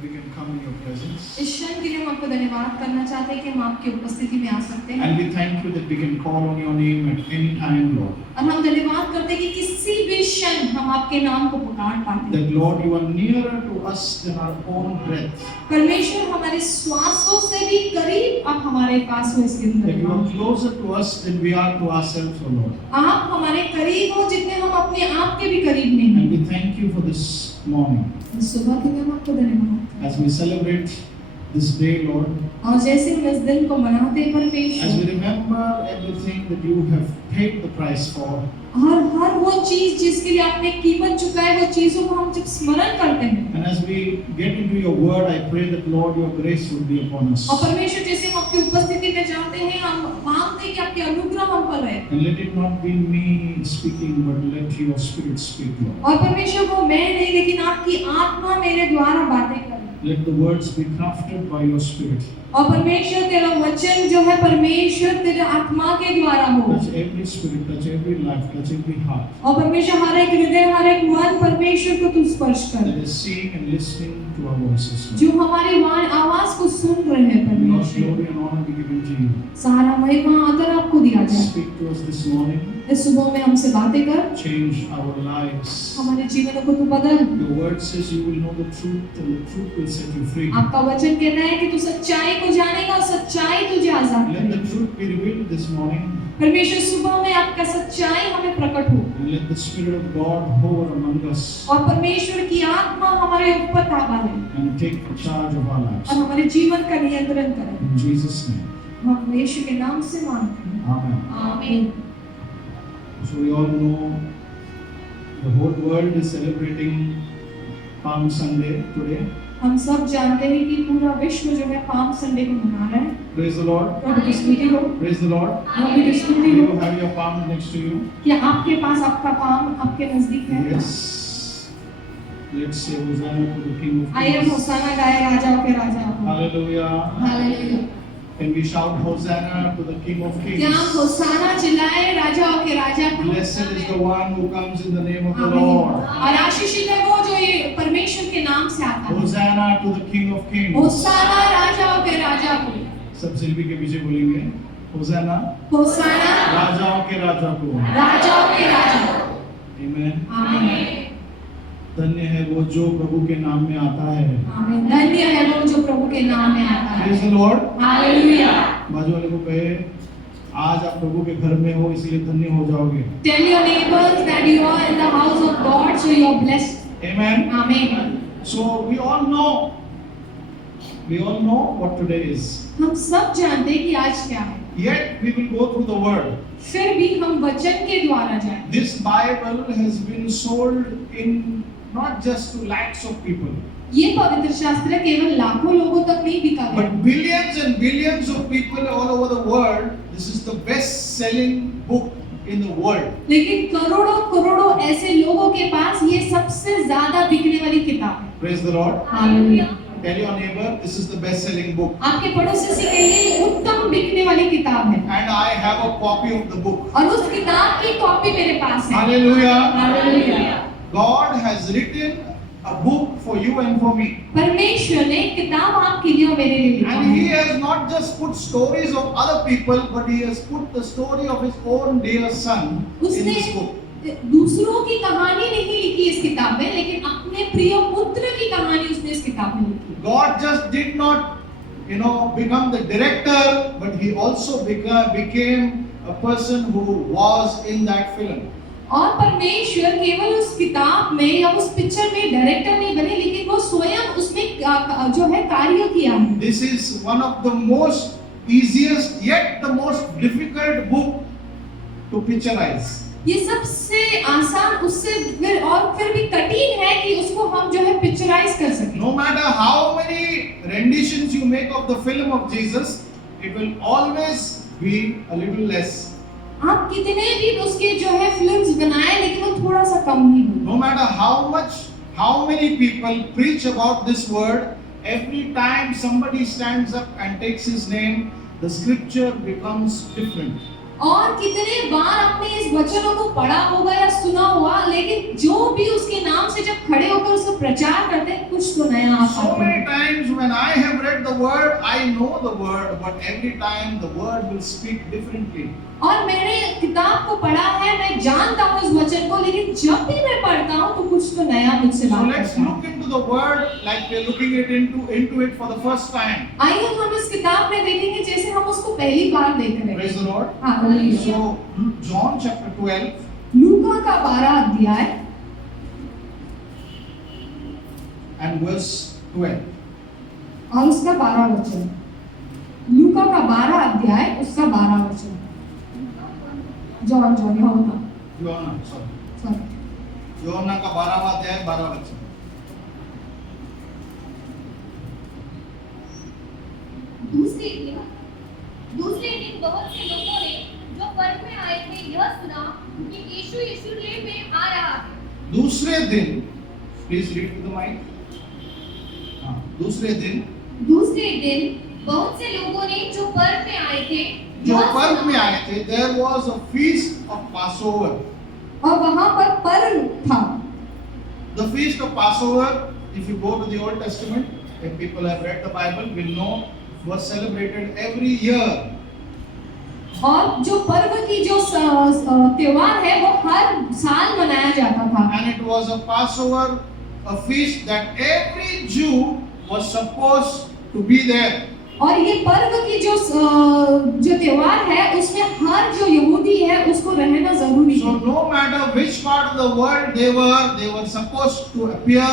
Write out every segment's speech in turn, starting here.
that we can come in your presence. इस क्षण के लिए हम आपको धन्यवाद करना चाहते हैं कि हम आपकी उपस्थिति में आ सकते हैं। And we thank you that we can call on your name at any time, Lord. और हम धन्यवाद करते हैं कि किसी भी क्षण हम आपके नाम को पुकार पाते हैं। That Lord, you are nearer to us than our own breath. परमेश्वर हमारे श्वासों से भी करीब आप हमारे पास हो इसके That you अंदर। are closer to us than we are to ourselves, O Lord. आप हमारे करीब हो जितने हम अपने आप के भी करीब नहीं हैं। And we thank you for this morning. इस सुबह के लिए हम आपको धन्यवाद। As we celebrate this day, Lord, और जैसे हम इस दिन को मनाते हैं as we परमेश्वर, remember everything that you have paid the price for, हर वो चीज जिसके लिए आपने कीमत चुकाई, वो चीजों को हम जब स्मरण करते हैं and as we get into your word, I pray that Lord, your grace would be upon us. और परमेश्वर जैसे हम आपकी उपस्थिति में जाते हैं, हम मांगते हैं कि आपकी अनुग्रह हम पर रहे। And let it not be me speaking, but let your spirit speak, Lord. और परमेश्वर वो मैं नहीं लेकिन आपकी आत्मा मेरे द्वारा बातें करे। Let the words be crafted by your spirit. और परमेश्वर तेरा वचन जो है परमेश्वर तेरे आत्मा के द्वारा हो। Touch every spirit, touch every life, touch every heart और परमेश्वर हर एक हृदय, हर एक मन परमेश्वर को तू स्पर्श कर, that is seeing and listening to our voices. जो हमारी आवाज को सुन रहे हैं Lord, परमेश्वर। glory and honor be given to you. सारा महिमा आदर आपको दिया जाए। Speak to us this morning. इस सुबह में हमसे बातें कर, Change our lives. हमारे जीवन को तू बदल। Your word says you will know the truth and the truth will set you free. आपका वचन कहता है कि तू सच्चाई को जानेगा और सच्चाई तुझे आजाद Let the करेगी। truth be revealed this morning. परमेश्वर सुबह में आपका सच्चाई हमें प्रकट हो And let the Spirit of God hover among us और परमेश्वर की आत्मा हमारे ऊपर ताबा ले and take charge of our lives. और हमारे जीवन का नियंत्रण करे। In Jesus' name. हम यीशु के नाम से मांगते हैं। Amen. आमीन। So we all know the whole world is celebrating Palm Sunday today. हम सब जानते हैं कि पूरा विश्व जो है पाम संडे को मना रहा है। Praise the Lord. प्रभु की स्तुति हो, Praise the Lord. प्रभु की Do स्तुति you हो। have your palm next to you? क्या आपके पास आपका पाम आपके नजदीक है? Yes. Let's say Hosanna to the King of आइए हम Kings. होसाना गाए राजाओं के राजा को। Hallelujah. Hallelujah. Can we shout Hosanna to the King of क्या हम Kings? होसाना चिल्लाए राजाओं के राजा को? Blessed is the one who comes in the name of the आमीन। Lord. और आशीषित है वो जो ये परमेश्वर के नाम से आता है। Hosanna to the King of Kings. होसाना राजाओं के राजा को। सब शिल्पी के पीछे बोलेंगे होसाना होसाना राजाओं के राजा को। राजाओं के राजा को। Amen. आमीन। धन्य है वो जो प्रभु के नाम में आता है। आमीन। धन्य है वो जो प्रभु के नाम में आता है। Praise the Lord. हालेलुया। बाजू वाले को कहे आज आप प्रभु के घर में हो इसलिए धन्य हो जाओगे। Tell your neighbors that you are in the house of God, so you are blessed. Amen. Amen. So we all know what today is. हम सब जानते हैं कि आज क्या है। Yet we will go through the word. फिर भी हम वचन के द्वारा जाएं। This Bible has been sold in not just to lakhs of people, ये पवित्र शास्त्र केवल लाखों लोगों तक नहीं बिका गया, but billions and billions of people all over the world. This is the best-selling book in the world. लेकिन करोड़ों करोड़ों ऐसे लोगों के पास ये सबसे ज्यादा बिकने वाली किताब है। Praise the Lord. Hallelujah. Tell your neighbor, this is the best-selling book. आपके पड़ोसी से कहिए उत्तम बिकने वाली किताब है And I have a copy of the book. और उस किताब की कॉपी मेरे पास है। Hallelujah. Hallelujah. God has written a book for you and for me. परमेश्वर ने किताब आपके लिए और मेरे लिए लिखा And He है। has not just put stories of other people, but He has put the story of His own dear Son in उसने this book. दूसरों की कहानी नहीं लिखी इस किताब में, लेकिन अपने प्रिय पुत्र की कहानी उसने इस किताब में लिखी। God just did not, become the director, but He also became a person who was in that film. और परमेश्वर केवल उस किताब में या उस पिक्चर में डायरेक्टर नहीं बने, लेकिन वो स्वयं उसमें जो है कार्य किया है। This is one of the most easiest yet the most difficult book to picturize. ये सबसे आसान उससे फिर भी कठिन है कि उसको हम जो है पिक्चराइज कर सकें। No matter how many renditions you make of the film of Jesus, it will always be a little less. आप कितने भी उसके जो है फिल्म्स बनाए, लेकिन वो थोड़ा सा कम ही हो। No matter how many people preach about this word, every time somebody stands up and takes his name, the scripture becomes different. और कितने बार आपने इस वचनों को पढ़ा होगा या सुना होगा, लेकिन जो भी उसके नाम से जब खड़े होकर उसका प्रचार करते हैं, कुछ तो नया आप So पाते many हैं। times when I have read the word, I know the word, but every time the word will speak differently. और मैंने किताब को पढ़ा है, मैं जानता हूँ इस वचन को, लेकिन जब भी मैं पढ़ता हूँ तो कुछ तो नया मुझसे So बात let's करता है। look into the word like we're looking into it for the first time. आइए हम इस किताब में देखेंगे जैसे हम उसको पहली बार देख रहे Praise हैं। the Lord. Hallelujah. So John chapter 12 लूका का 12 अध्याय and verse 12. और उसका 12 वचन। लूका का 12 अध्याय उसका 12 वचन। जॉन यूहन्ना योना, sorry. सॉरी। योना का 12वां अध्याय 12 वचन। दूसरे दिन बहुत से लोगों ने जो पर्व में आए थे यह सुना कि यीशु यरूशलेम में आ रहा है। दूसरे दिन, please read to the mic. दूसरे दिन बहुत से लोगों ने जो पर्व में आए थे जो यह पर्व सुना में आए थे, there was a feast of Passover. और वहां पर पर्व था। The feast of Passover, if you go to the Old Testament, if people have read the Bible, will know, was celebrated every year. और जो पर्व की जो त्योहार है वो हर साल मनाया जाता था। And it was a Passover, a feast that every Jew was supposed to be there. और ये पर्व की जो त्योहार है उसमें हर जो यहूदी है उसको रहना जरूरी So है। no matter which part of the world they were supposed to appear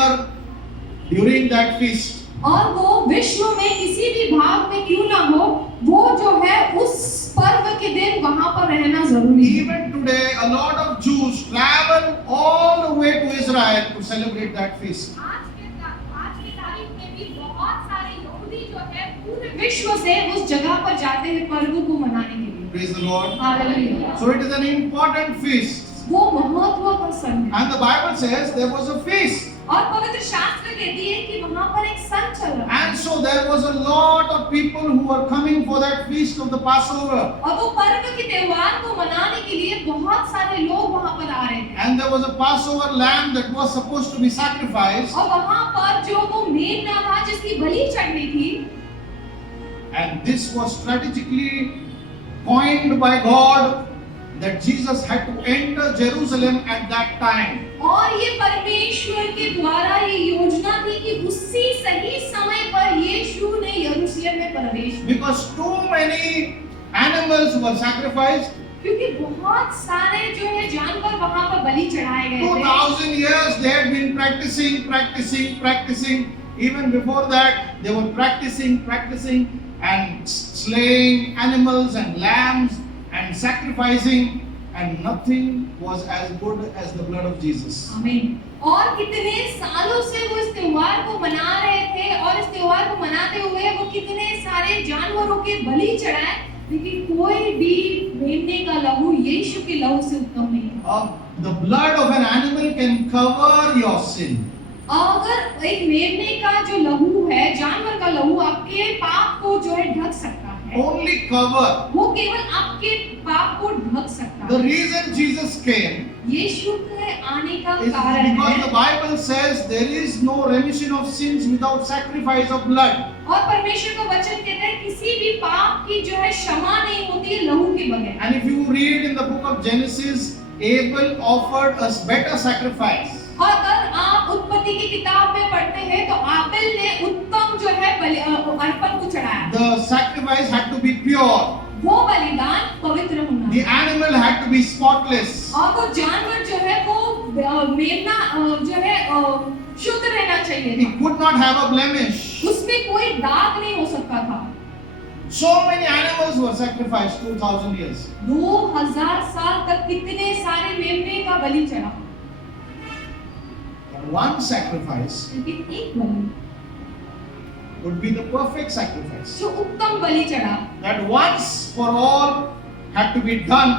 during that feast. और वो विश्व में किसी भी भाग में क्यों ना हो, वो जो है उस पर्व के दिन वहां पर रहना जरूरी है। Even today, a lot of Jews travel all the way to Israel to celebrate that feast. आज की तारीख में भी बहुत सारे यहूदी जो है पूरे विश्व से उस जगह पर जाते हैं पर्व को मनाने के लिए। Praise the Lord. Hallelujah. So it is an important feast. वो महत्व का सन है। And the Bible says there was a feast. और पवित्र शास्त्र कहती है कि वहां पर एक सन चल रहा है। And so there was a lot of people who were coming for that feast of the Passover. और वो पर्व के त्योहार को मनाने के लिए बहुत सारे लोग वहां पर आ रहे थे। And there was a Passover lamb that was supposed to be sacrificed. और वहां पर जो वो मेमना था जिसकी बलि चढ़नी थी, And this was strategically coined by God that Jesus had to enter Jerusalem at that time. और ये परमेश्वर के द्वारा ये योजना थी कि उसी सही समय पर यीशु ने यरूशलेम में प्रवेश किया। Because too many animals were sacrificed. क्योंकि बहुत सारे जो है जानवर वहां पर बलि चढ़ाए गए थे। 2000 years they had been practicing. Even before that, they were practicing and slaying animals and lambs and sacrificing, and nothing was as good as the blood of Jesus. आमीन। और कितने सालों से वो इस त्योहार को मना रहे थे, और इस त्योहार को मनाते हुए वो कितने सारे जानवरों के बलि चढ़ाए, लेकिन कोई भी मेमने का लहू यीशु के लहू से उत्तम नहीं था। The blood of an animal can cover your sin. अगर एक मेमने का जो लहू है, जानवर का लहू आपके पाप को जो है ढक सकता है, Only cover. वो केवल आपके पाप को ढक सकता The है। reason Jesus came यीशु के आने का is कारण because the है, Bible says there is no remission of sins without sacrifice of blood. और परमेश्वर का वचन कहता है किसी भी पाप की जो है क्षमा नहीं होती है लहू के बगैर। And if you read in the book of Genesis, Abel offered a better sacrifice. और अगर आप उत्पत्ति की किताब में पढ़ते हैं तो आबेल ने उत्तम जो है अर्पण को चढ़ाया। The sacrifice had to be pure. वो बलिदान पवित्र होना। The animal had to be spotless. और वो जानवर जो है वो मेमना जो है शुद्ध रहना चाहिए He था। could not have a blemish. उसमें कोई दाग नहीं हो सकता था। So many animals were sacrificed 2000 years. 2000 साल तक कितने सारे मेमने का बलि चढ़ा, But one sacrifice लेकिन एक बलि would be the perfect sacrifice. जो उत्तम बलि चढ़ा, That once for all had to be done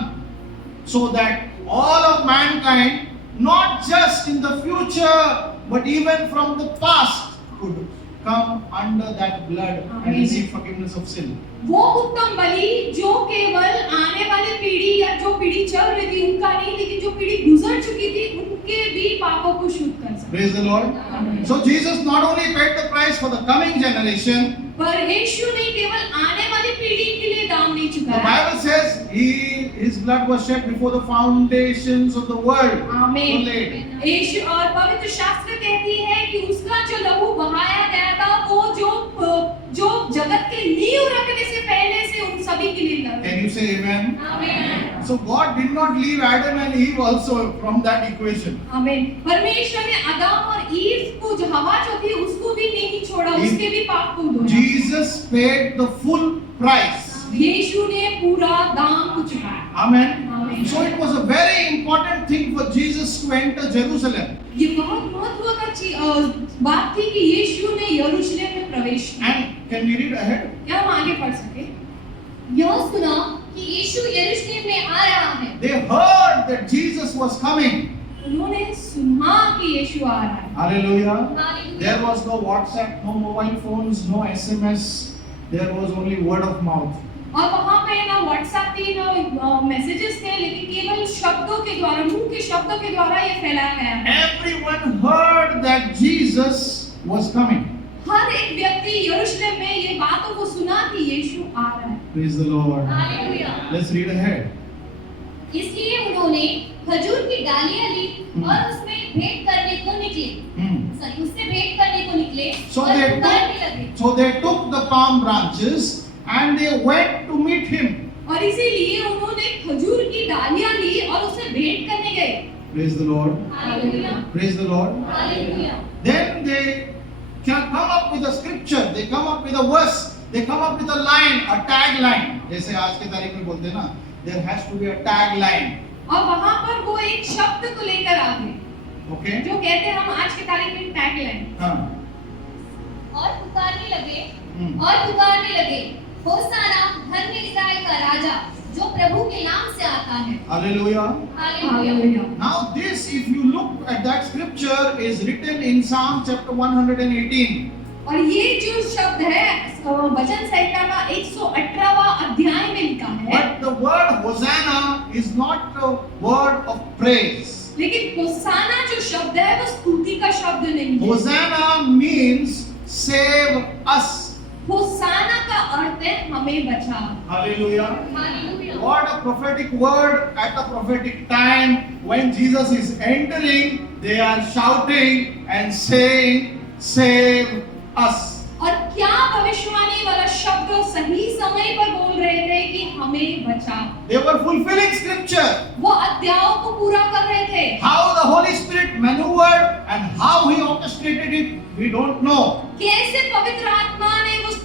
so that all of mankind, not just in the future but even from the past, could come under that blood and Amen. receive forgiveness of sin. वो उत्तम बलि जो केवल आने वाली पीढ़ी या जो पीढ़ी चल रही थी उनका नहीं, लेकिन जो पीढ़ी गुजर चुकी थी उनके भी पापों को शुद्ध कर सकती। Praise the Lord. Amen. So Jesus not only paid the price for the coming generation, पर यीशु ने केवल आने वाली पीढ़ी के लिए दाम नहीं the चुकाया। Bible says his blood was shed before the foundations of the world were आमीन। laid. यीशु और पवित्र शास्त्र कहती है कि उसका जो लहू बहाया गया था वो जो जगत के नींव रखने से पहले से उन सभी के लिए लगा। Can you say amen? आमीन। So God did not leave Adam and Eve also from that equation. आमीन। परमेश्वर ने आदम और ईव को जो हवा जो थी उसको भी नहीं छोड़ा, उसके भी पाप को धोया। Jesus paid the full price. यीशु ने पूरा दाम को चुकाया। Amen. Amen. So it was a very important thing for Jesus to enter Jerusalem. ये बहुत महत्वपूर्ण बात थी कि यीशु ने यरूशलेम में प्रवेश किया। And can we read ahead? क्या हम आगे पढ़ सके? यह सुना कि यीशु यरूशलेम में आ रहा है। They heard that Jesus was coming. उन्होंने सुना कि यीशु आ रहा है। Hallelujah. Hallelujah. There was no WhatsApp, no mobile phones, no SMS. There was only word of mouth. और वहाँ पे ना व्हाट्सएप थी ना मैसेजेस थे, लेकिन केवल शब्दों के द्वारा, मुंह के शब्दों के द्वारा ये फैलाया गया। Everyone heard that Jesus was coming. हर एक व्यक्ति यरूशलेम में ये बातों को सुना कि यीशु आ रहा है। Praise the Lord. Hallelujah. Let's read ahead. इसलिए उन्होंने खजूर की डालियां ली और उसमें भेंट करने को निकले। सॉरी, उससे भेंट करने को निकले So और they पुकारने लगे। So they took the palm branches and they went to meet him. और इसीलिए उन्होंने खजूर की डालियां ली और उसे भेंट करने गए। Praise the Lord. Hallelujah. Praise the Lord. Hallelujah. Then they can come up with a scripture. They come up with a verse. They come up with a line, a tagline. जैसे आज के तारीख में बोलते हैं ना, there has to be a tagline. और वहाँ पर वो एक शब्द को लेकर आ गए, Okay? जो कहते हैं हम आज की तारीख में टैगलाइन। हाँ. और पुकारने लगे हम्म. और पुकारने लगे, होसाना धन्य इस्राएल का राजा जो प्रभु के नाम से आता है। Hallelujah. Hallelujah. Hallelujah. Now this, if you look at that scripture, is written in Psalm chapter 118. और ये जो शब्द है वचन संहिता का 118वां अध्याय में लिखा है। But the word Hosanna is not a word of praise. लेकिन होसाना जो शब्द है वो स्तुति का शब्द नहीं है। Hosanna means save us. होसाना का अर्थ है हमें बचा। Hallelujah. Hallelujah. What a prophetic word at a prophetic time when Jesus is entering, they are shouting and saying, save us. और क्या भविष्यवाणी वाला शब्द सही समय पर बोल रहे थे कि हमें बचा। They were fulfilling scripture. वो अध्यायों को पूरा कर रहे थे। How the Holy Spirit maneuvered and how he orchestrated it, we don't know. कैसे पवित्र आत्मा ने उस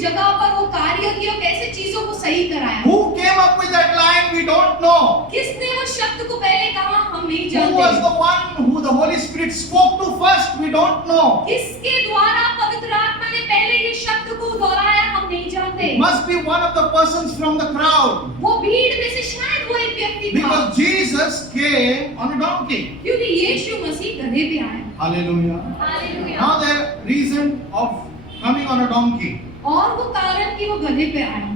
जगह पर वो कार्य किया, कैसे चीजों को सही कराया। Who came up with that line, we don't know. किसने वो शब्द को पहले कहा हम नहीं Who was जानते। the one who the Holy Spirit spoke to first, we don't know. किसके द्वारा पवित्र आत्मा ने पहले ये शब्द को दोहराया हम नहीं जानते। It must be one of the persons from the crowd. वो भीड़ में से शायद वो एक व्यक्ति था, Because Jesus came on a donkey. क्योंकि यीशु मसीह गधे पे आए। Hallelujah. Hallelujah. Now the reason of coming on a donkey. और वो कारण कि वो गधे पे आया।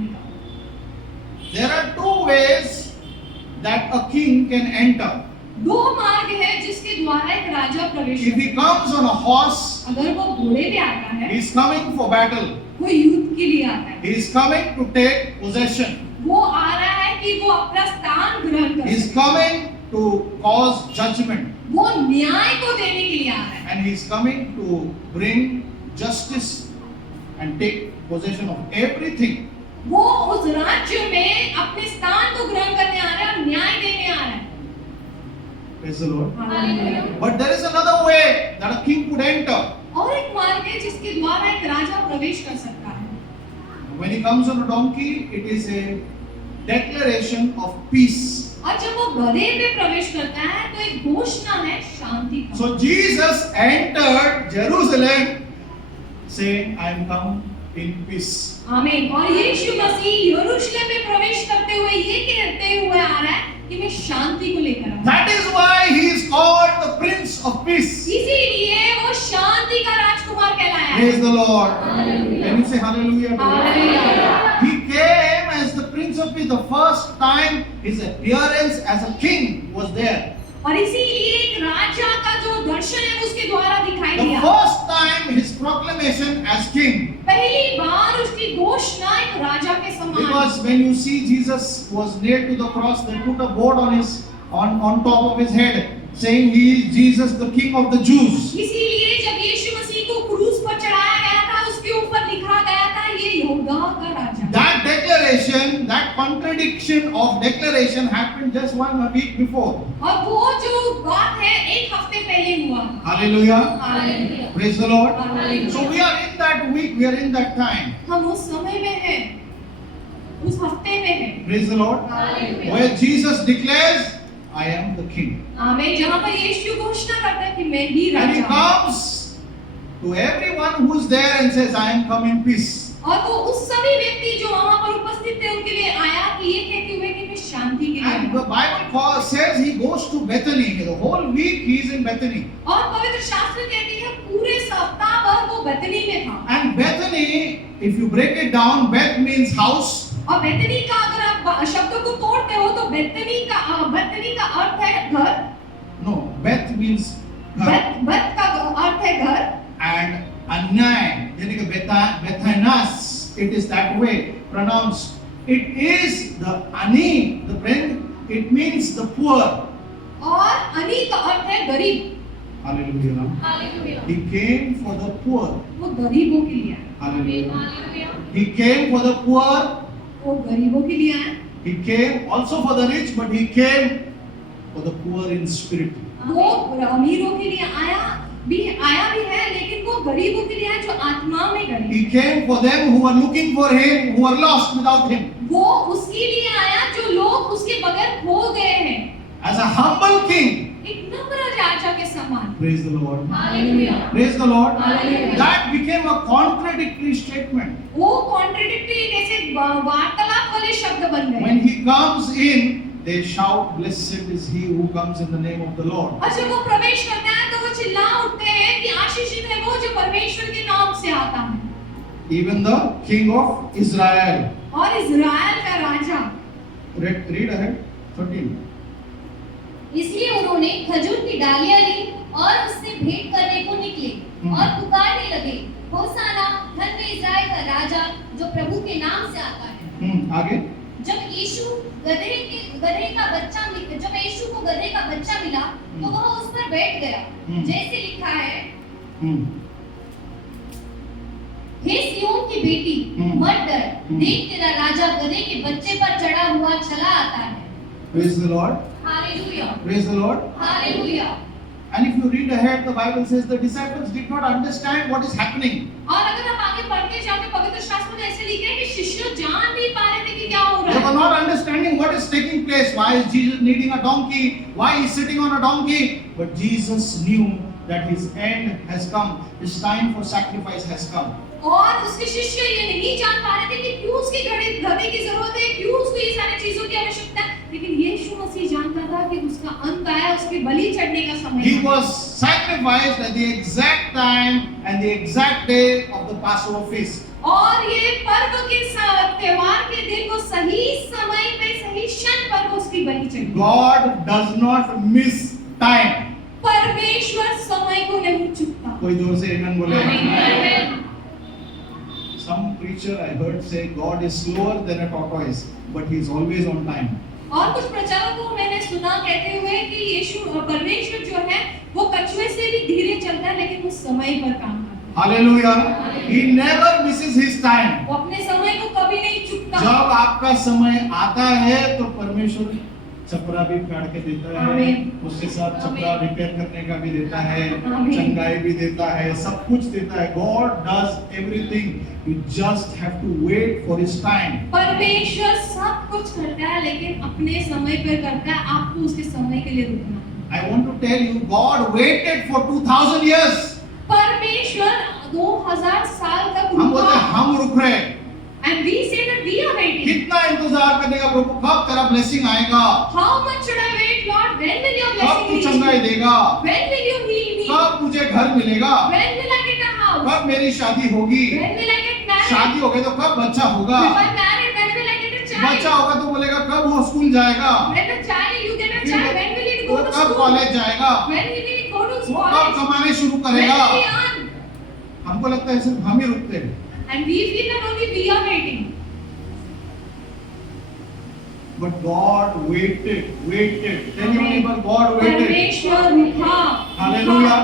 There are two ways that a king can enter. दो मार्ग है जिसके द्वारा एक राजा प्रवेश If करता he comes on a horse, है। अगर वो घोड़े पे आता है, he is coming for battle. वो युद्ध के लिए आता है। He is coming to take possession. वो आ रहा है कि वो अपना स्थान ग्रहण कर He is सके। coming to cause judgment. वो न्याय को देने के लिए आ रहा है। And he is coming to bring justice and take possession of everything. वो उस राज्य में अपने स्थान को ग्रहण करने आ रहा है और न्याय देने आ रहा है। Praise the Lord. Hallelujah. But there is another way that a king could enter. और एक मार्ग है जिसके द्वारा एक राजा प्रवेश कर सकता है। When he comes on a donkey, it is a declaration of peace. और जब वो गधे पे प्रवेश करता है तो एक घोषणा है शांति का। So Jesus entered Jerusalem saying, I am come in peace. आमीन। और यीशु मसीह यरूशलेम में प्रवेश करते हुए ये कहते हुए आ रहा है कि मैं शांति को लेकर आया हूं। That is why he is called the Prince of Peace. इसीलिए वो शांति का राजकुमार कहलाया Praise the Lord. Can you say hallelujah? to that? Hallelujah. He came as the Prince of Peace. The first time his appearance as a king was there. और इसीलिए एक राजा का जो दर्शन है उसके द्वारा दिखाई The दिया। first time his proclamation as king. पहली बार उसकी घोषणा एक राजा के समान। Because when you see Jesus was nailed to the cross, they put a board on top of his head saying he is Jesus, the King of the Jews. इसीलिए जब यीशु मसीह को क्रूस पर चढ़ाया गया था उसके ऊपर लिखा गया था ये यहूदा का राजा। That declaration, that contradiction of declaration happened just 1 week before. और वो जो बात है एक हफ्ते पहले हुआ। Hallelujah. Hallelujah. Praise the Lord. Hallelujah. So we are in that week, we are in that time. हम उस समय में हैं, उस हफ्ते में हैं। Praise the Lord. Hallelujah. Where Jesus declares, I am the King. आमीन। जहाँ पर यीशु घोषणा करता है कि मैं ही And he राजा हूँ। comes to everyone who is there and says, I am come in peace. और वो उस सभी व्यक्ति जो वहाँ पर उपस्थित थे उनके लिए आया कि ये कहते हुए कि मैं शांति के लिए And the आया। Says he goes to Bethany. The whole week he is in Bethany. और पवित्र शास्त्र कहती है पूरे सप्ताह भर वो बेथनी में था। And Bethany, if you break it down, Beth means house. और बेथनी का अगर आप शब्द को तोड़ते हो तो बेथनी का अर्थ है घर। No, Beth means घर. बेथ का अर्थ है घर। And Anai, यानी कि Bethanas, it is that way pronounced. It is the Ani, the friend, it means the poor. और अनी का अर्थ है गरीब। Hallelujah. Hallelujah. He came for the poor. वो गरीबों के लिए आया। Hallelujah. Hallelujah. He came for the poor. वो गरीबों के लिए आया। He came also for the rich, but he came for the poor in spirit. वो अमीरों के लिए आया भी है लेकिन वो गरीबों के लिए आया जो आत्मा में गरीब। He came for them who are looking for him, who are lost without him. वो उसके लिए आया जो लोग उसके बगैर खो गए हैं। As a humble king. एक नम्र राजा के समान। Praise the Lord. Hallelujah. Praise the Lord. Hallelujah. That became a contradictory statement. वो कॉन्ट्रडिक्टरी जैसे वार्तालाप वाले शब्द बन गए। When he comes in, they shout, blessed is he who comes in the name of the Lord. और जब वो प्रवेश करता है तो वो चिल्ला उठते हैं कि आशीषित है वो जो परमेश्वर के नाम से आता है। Even the king of Israel. और इज़राइल का राजा। Read ahead. 13. इसलिए उन्होंने खजूर की डालियां ली और उससे भेंट करने को निकले और पुकारने लगे, होसाना, धन्य इस्राएल का राजा जो प्रभु के नाम से आता है। आगे. जब यीशु गधे को गधे का बच्चा मिला तो वह उस पर बैठ गया, जैसे लिखा है, हे सिय्योन की बेटी, मत डर, देख तेरा राजा गधे के बच्चे पर चढ़ा हुआ चला आता है। Praise the Lord. Hallelujah. Praise the Lord. Hallelujah. And if you read ahead, the Bible says the disciples did not understand what is happening. और अगर हम आगे पढ़ते जाते पवित्र शास्त्र में ऐसे लिखा है कि शिष्य जान नहीं पा रहे थे कि क्या हो They रहा were है। not understanding what is taking place. Why is Jesus needing a donkey? Why is sitting on a donkey? But Jesus knew that his end has come. His time for sacrifice has come. और उसके शिष्य ये नहीं जान पा रहे थे कि क्यों उसके गधे की जरूरत है, क्यों उसको ये सारी चीजों की आवश्यकता है, लेकिन यीशु मसीह जानता था कि उसका अंत आया, उसके बलि चढ़ने का समय He है। was sacrificed at the exact time and the exact day of the Passover feast. और ये पर्व के त्योहार के दिन को सही समय पे सही क्षण पर वो उसकी बलि चढ़ी। God does not miss time. परमेश्वर समय को नहीं चूकता। कोई जोर से आमेन बोले। आमीन। Some preacher I heard say God is slower than a tortoise, but he is always on time. और कुछ प्रचारकों को मैंने सुना कहते हुए कि यीशु परमेश्वर जो है वो कछुए से भी धीरे चलता है लेकिन वो समय पर काम करता है। Hallelujah. He never misses his time. वो अपने समय को कभी नहीं चूकता। जब आपका समय आता है तो परमेश्वर छपरा भी काट के देता है, उसके साथ छपरा रिपेयर करने का भी देता है, चंगाई भी देता है, सब कुछ देता है। God does everything. You just have to wait for his time. परमेश्वर सब कुछ करता है लेकिन अपने समय पर करता है, आपको उसके समय के लिए रुकना है। I want to tell you, God waited for 2000 years. परमेश्वर 2000 साल तक हम बोलते हैं रुका। हम रुक रहे हैं। And we say that we are waiting. कितना इंतजार करने का प्रभु, कब तेरा ब्लेसिंग आएगा, How much should I wait, Lord? When will your कब blessing तू reach चंगाई me? देगा, When will you heal me? कब मुझे घर मिलेगा, When will I get a house? house? कब मेरी शादी होगी? When will I get married? शादी हो गई तो कब बच्चा होगा? If I'm married, when will I get a child? बच्चा होगा तो बोलेगा कब वो स्कूल जाएगा? When a child, you get a child, when will it वो go to कब school? कॉलेज जाएगा? When will it go to वो कब college? कमाने शुरू When करेगा? will he earn? हमको लगता है सिर्फ हम ही रुकते हैं। And we feel that only we are waiting. But God waited. Tell your neighbor, God waited. परमेश्वर रुका. Hallelujah.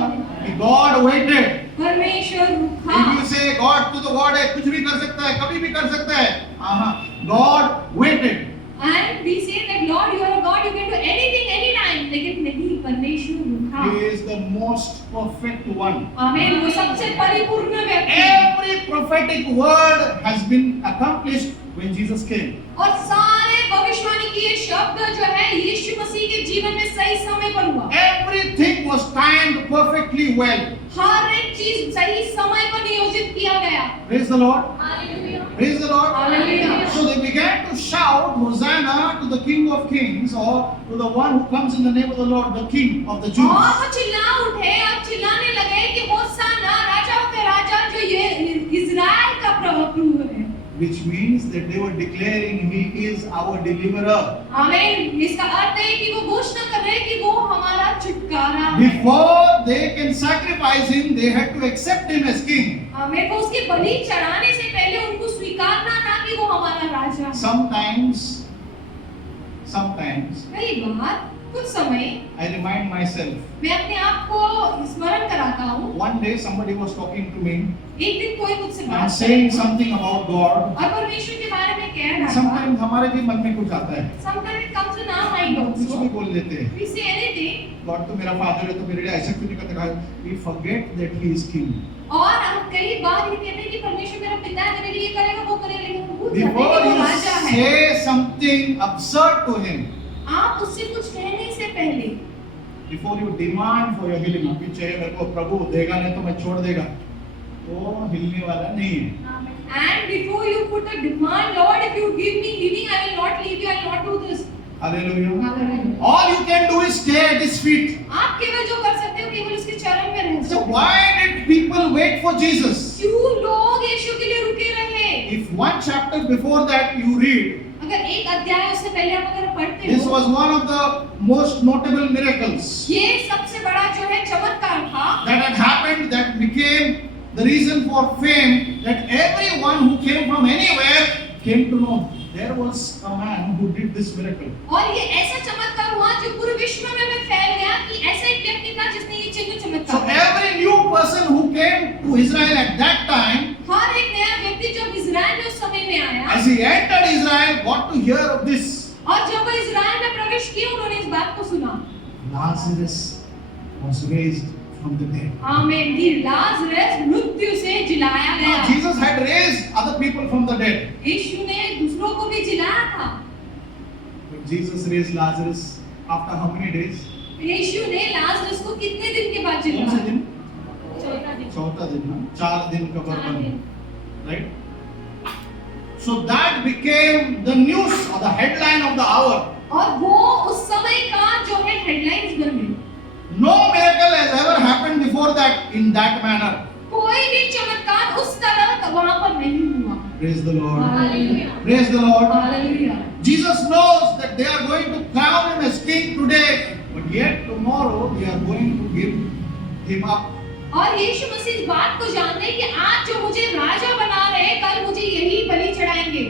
God waited. परमेश्वर If रुका. you say God to the God है, कुछ भी कर सकता है, कभी भी कर सकता है। God waited. And we say that Lord, you are a God, you can do anything, anytime. लेकिन नहीं, परमेश्वर रुका. He is the most perfect one. आमीन. वो सबसे परिपूर्ण व्यक्ति है. Every prophetic word has been accomplished when Jesus came. और सारे भविष्यवाणी किए शब्द जो है यीशु मसीह के जीवन में सही समय पर हुआ. Everything was timed perfectly well. हर एक चीज सही समय पर नियोजित किया गया. Praise the Lord. Hallelujah. Praise the Lord. Hallelujah. So they began to shout Hosanna to the King of Kings, or to the one who comes in the name of the Lord, the King of the और Jews. वो चिल्ला उठे और चिल्लाने लगे कि होसाना राजाओं के राजा जो ये इज़राइल का प्रभु है. Which means that they were declaring He is our deliverer. आमीन. इसका अर्थ है कि वो घोषणा कर रहे हैं कि वो हमारा छुटकारा है. Before they can sacrifice Him, they had to accept Him as King. आमीन. वो उसके बलि चढ़ाने से पहले उनको स्वीकारना था कि वो हमारा राजा है. Sometimes कई बार कुछ समय I remind myself. मैं अपने आप को स्मरण कराता हूँ. One day somebody was talking to me एक दिन कोई मुझसे and बात saying कर रहा something about God. था और परमेश्वर के बारे में कह रहा था. Sometimes हमारे भी मन में कुछ आता है, Sometimes it comes in our mind कुछ भी also. बोल देते हैं। We say anything. God तो मेरा फादर है तो मेरे लिए ऐसा क्यों नहीं करता? We forget that He is King. और हम कई बार ये कहते हैं कि परमेश्वर मेरा पिता है, मेरे लिए ये करेगा वो करेगा, लेकिन हम भूल जाते हैं Before कि वो you राजा है. say something absurd to Him, आप उससे कुछ कहने से पहले, before you demand for your healing, कि चाहे मेरे को प्रभु देगा नहीं तो मैं छोड़ देगा, वो हिलने वाला नहीं है। and before you put a demand, Lord, if you give me healing, I will not leave you, I will not do this. Hallelujah. All you can do is stay at His feet. आप केवल जो कर सकते हो केवल उसके चरण में रह So जाओ. why did people wait for Jesus? क्यों लोग यीशु के लिए रुके रहे? If one chapter before that you read, अगर एक अध्याय उससे पहले आप अगर पढ़ते this हो, was one of the most notable miracles ये सबसे बड़ा जो है चमत्कार था that had happened, that became the reason for fame, that everyone who came from anywhere came to know there was a man who did this miracle. और ये ऐसा चमत्कार हुआ जो पूरे विश्व में फैल गया कि ऐसा एक व्यक्ति था जिसने ये चिन्ह So चमत्कार किया. every new person who came to Israel at that time, हर एक नया व्यक्ति जो इज़राइल में उस समय में आया as he entered Israel, got to hear of this. और जब वो इज़राइल में प्रवेश किया उन्होंने इस बात को सुना. Lazarus was raised from the dead. आमीन. कि लाजरस मृत्यु से जिलाया Now, गया. Jesus had raised other people from the dead. यीशु ने दूसरों को भी जिलाया था. But Jesus raised Lazarus after how many days? यीशु ने लाजरस को कितने दिन के बाद कौन से जिलाया? दिन? चौथा दिन. चौथा दिन ना, 4 दिन का चार बर्बाद, दिन. right? So that became the news or the headline of the hour. और वो उस समय का जो है हेडलाइंस बन गई. No miracle has ever happened before that in that manner. कोई भी चमत्कार उस तरह वहां पर नहीं हुआ. Praise the Lord. Hallelujah. Praise the Lord. Hallelujah. Jesus knows that they are going to crown him as king today, but yet tomorrow they are going to give him up. और यीशु मसीह इस बात को जानते हैं कि आज जो मुझे राजा बना रहे हैं कल मुझे यही बलि चढ़ाएंगे.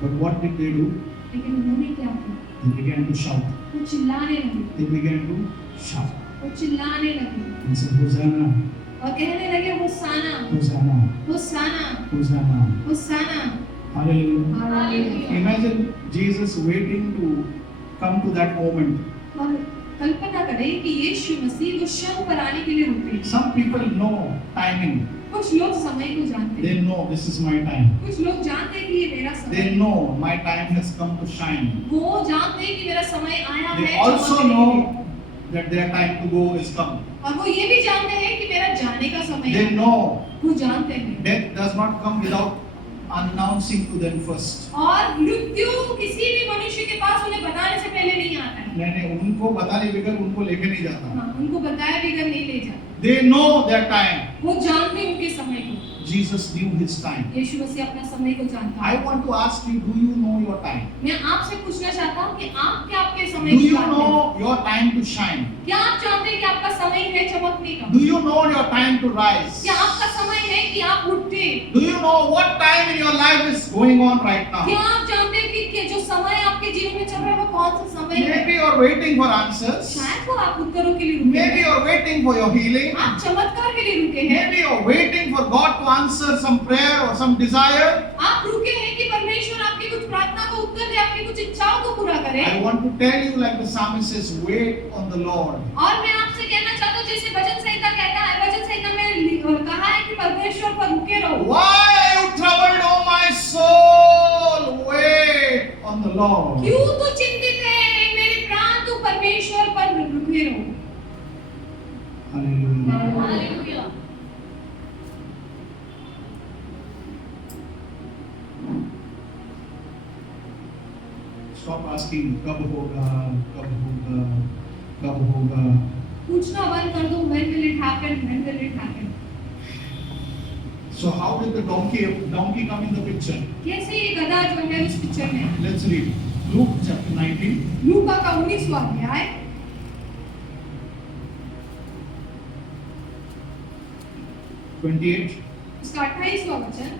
But what did they do? लेकिन उन्होंने क्या किया? They began to shout. वो चिल्लाने लगे. They began to shout वो चिल्लाने लगे and said, Hosanna, और कहने लगे होसाना, Hosanna, होसाना, Hosanna. होसाना. Hallelujah. Hallelujah. Imagine Jesus waiting to come to that moment. और कल्पना करें कि यीशु मसीह वो क्षण पर आने के लिए रुके. Some people know timing. कुछ लोग समय को जानते हैं. They know this is my time. कुछ लोग जानते हैं कि ये मेरा समय They है. know my time has come to shine. वो जानते हैं कि मेरा समय आया They है also चमकने के लिए. know that their time to go is come. और वो ये भी जानते हैं कि मेरा जाने का समय They है. know वो जानते हैं. death does not come without announcing to them first. और मृत्यु किसी भी मनुष्य के पास उन्हें बताने से पहले नहीं आता है. मैंने उनको बताने बगैर उनको लेके नहीं जाता. हाँ, उनको बताया बिगर नहीं ले जाता. They know their time. वो जानते हैं उनके समय को। Jesus knew his time. यीशु मसीह अपना समय को जानता I है। want to ask you, do you know your time? मैं आपसे पूछना चाहता हूँ कि आप क्या आपके Do समय को you जानते हैं? know your time to shine? क्या आप जानते हैं कि आपका समय है चमकने का? Do you know your time to rise? क्या आपका समय है कि आप उठे? Do you know what time in your life is going on right now? क्या आप जानते हैं कि जो समय आपके जीवन में चल रहा है वो कौन सा समय है? Maybe you are waiting for answers. शायद वो आप उत्तरों के लिए रुके Maybe हैं। you are waiting for your healing. आप चमत्कार के लिए रुके हैं। Maybe you are waiting for God to answer some prayer or some desire. आप रुके हैं कि परमेश्वर आपकी कुछ प्रार्थना को उत्तर दे, आपकी कुछ इच्छाओं को पूरा करे। I want to tell you, like the psalmist says, wait on the Lord. और मैं आपसे कहना चाहता हूँ जैसे भजन संहिता कहता है, भजन संहिता में कहा है कि परमेश्वर पर रुके रहो। Why are you troubled, O my soul? Wait on the Lord. क्यों तू चिंतित है मेरे प्राण, तू परमेश्वर पर रुके रहो। Hallelujah. हालेलुया। Stop asking कब होगा, कब होगा, कब होगा. पूछना बंद कर दो, when will it happen, when will it happen? So how did the donkey come in the picture? कैसे ये गधा जो है उस पिक्चर में? Let's read. Luke chapter 19. लूका का 19वां अध्याय 28. उसका 28वां वचन,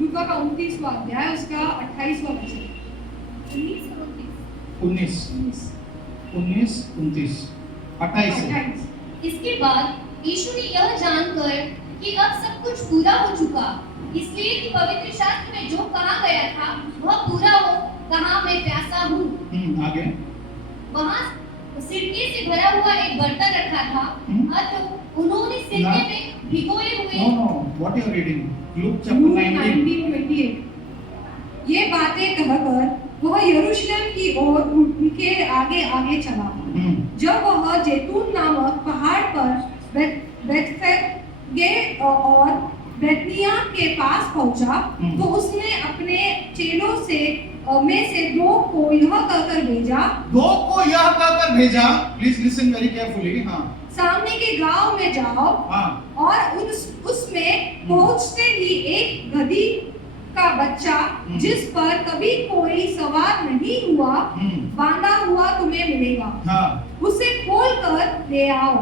लूका का 29वां अध्याय उसका 28वां वचन। 19, 29, 28. 28। इसके बाद यीशु ने यह जानकर कि अब सब कुछ पूरा हो चुका, इसलिए कि पवित्र शास्त्र में जो कहा गया था वह पूरा हो, कहा मैं प्यासा हूँ। आगे. वहाँ सिरके से भरा हुआ एक बर्तन रखा था, अतः उन्होंने सिरके में भिगोए हुए No. What you are reading? Luke chapter 19. 19:28। ये बातें कहकर वह यरूशलेम की ओर उनके आगे आगे चला। जब वह जैतून नामक पहाड़ पर बेथफगे और बेतनिया के पास पहुंचा, तो उसने अपने चेलों में से दो को यह कहकर भेजा। Please listen very carefully. हाँ. सामने के गांव में जाओ हाँ. और उसमें पहुंचते ही एक गधी का बच्चा जिस पर कभी कोई सवार नहीं हुआ, बांधा हुआ तुम्हें मिलेगा। हाँ. उसे खोल कर ले आओ।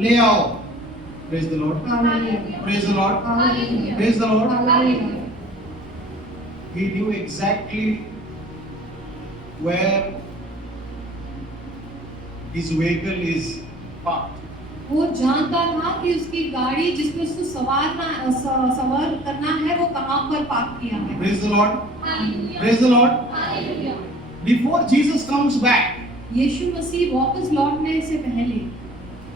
ले आओ. Praise the Lord. Hallelujah. Praise the Lord. Hallelujah. Praise the Lord. Hallelujah. He knew exactly where his vehicle is parked. वो जानता था कि उसकी गाड़ी जिसमें उसको सवार करना है वो कहाँ पर पार्क किया है। Praise the Lord. Hallelujah. Praise the Lord. Hallelujah. Before Jesus comes back, यीशु मसीह वापस लौटने से पहले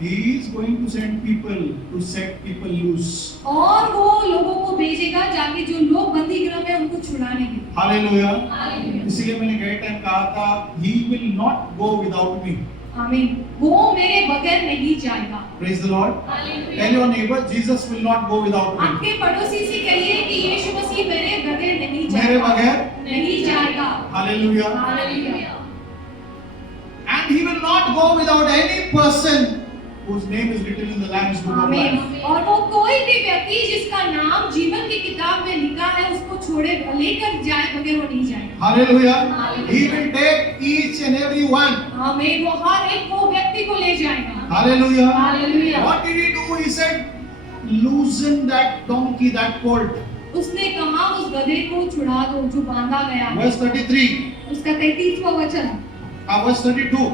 he is going to send people to set people loose. और वो लोगों को भेजेगा जाके जो लोग बंदी गृह में उनको छुड़ाने के लिए। Hallelujah. हालेलुया। इसलिए मैंने गए टाइम कहा था, he will not go without me. आमीन। वो मेरे बगैर नहीं जाएगा। Praise the Lord. Hallelujah. Tell your neighbor, Jesus will not go without me. आपके पड़ोसी से कहिए कि यीशु मसीह मेरे बगैर नहीं जाएगा। मेरे बगैर नहीं जाएगा। Hallelujah. Hallelujah. And he will not go without any person whose name is written in the Lamb's Book of आमीन। Life. और वो कोई भी व्यक्ति जिसका नाम जीवन की किताब में लिखा है उसको छोड़े लेकर जाए बगैर वो नहीं जाएगा। Hallelujah. He will take each and every one. आमीन। वो हर एक वो व्यक्ति को ले जाएगा। Hallelujah. Hallelujah. What did he do? He said, loosen that donkey, that colt. उसने कहा उस गधे को छुड़ा दो जो बांधा गया है। Verse 33. उसका 33वां वचन, Verse 32.